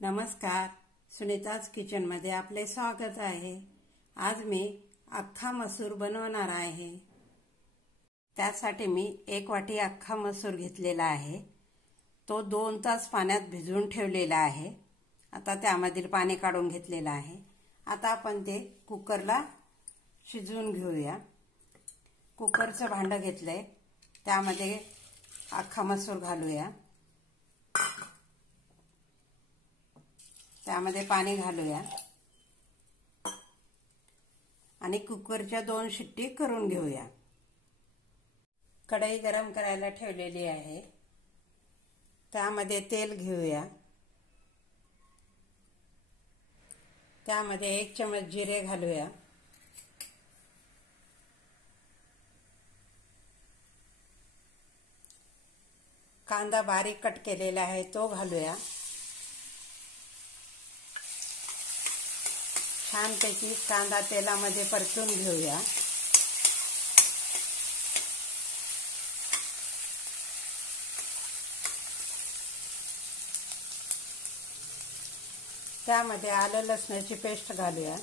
नमस्कार, सुनीताज किचनमध्ये आपले स्वागत आहे। आज मी अख्खा मसूर बनवणार आहे। त्यासाठी मी 1 वाटी अख्खा मसूर घेतलेला आहे। तो 2 तास पाण्यात भिजवून ठेवलेला आहे। आता त्यामधील पाणी काढून घेतलेलं आहे। आता आपण ते कुकरला शिजवून घेऊया। कुकरचं भांडं घेतलंय, त्यामध्ये अख्खा मसूर घालूया। त्यामध्ये पाणी घालूया आणि कुकरच्या 2 शिट्टी करून घेऊया। कढई गरम करायला ठेवलेली आहे, त्यामध्ये तेल घेऊया। त्यामध्ये 1 चमच जिरे घालूया। कांदा बारीक कट केलेला आहे तो घालूया। छानपैकी कांदा तेलामध्ये परतून घेऊया। त्यामध्ये आलं लसणाची पेस्ट घालूया।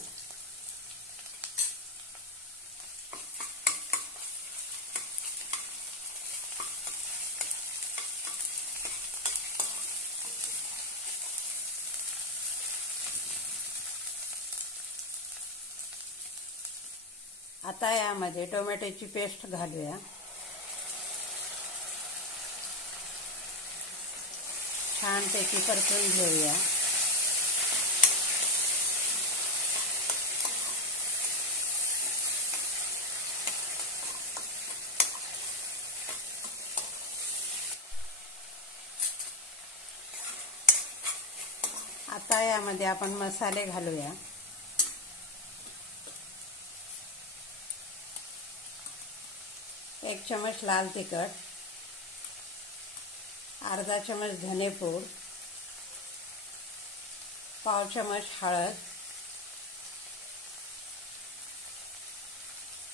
आता यामध्ये टोमॅटोची पेस्ट घालूया। छानपैकी परतून घेऊया। आता यामध्ये आपण मसाले घालूया। एक चमच लाल तिखट, अर्धा चमच धनेपूड, पाव चमच हळद,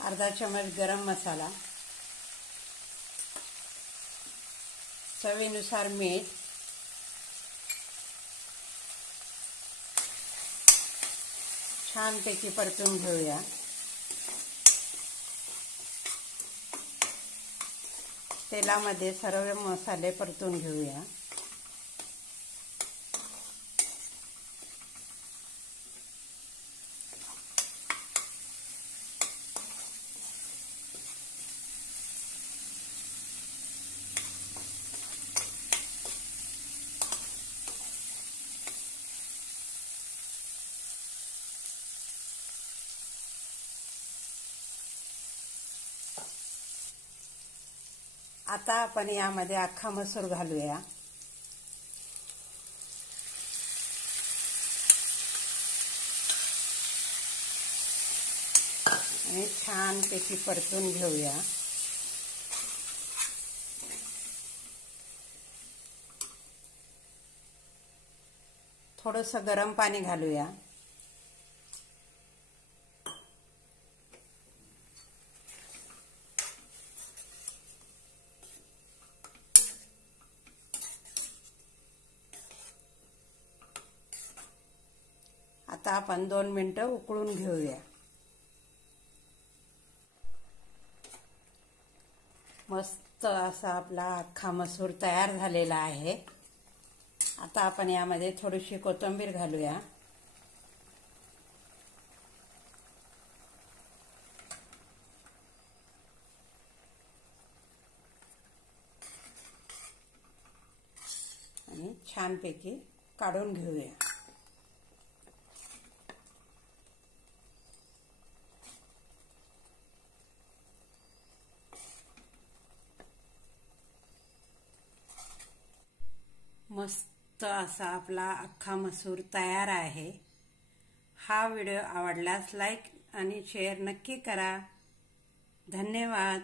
अर्धा चमच गरम मसाला, चवीनुसार मीठ, छानपैकी परतून घेऊया। तेलामध्ये सर्व मसाले परतून घेऊया। आता आपण यामध्ये अख्खा मसूर घालूया। आणि छानपैकी परतून घेऊया। थोडंसं गरम पाणी घालूया। आता आपण 2 मिनिटं उकळून घेऊया। मस्त असा आपला अख्खा मसूर तयार झालेला आहे। आता आपण यामध्ये थोडीशी कोथिंबीर घालूया। आणि छानपैकी काढून घेऊया। मस्त असा आपला अख्खा मसूर तयार आहे। हा व्हिडिओ आवडल्यास लाईक आणि शेअर नक्की करा। धन्यवाद।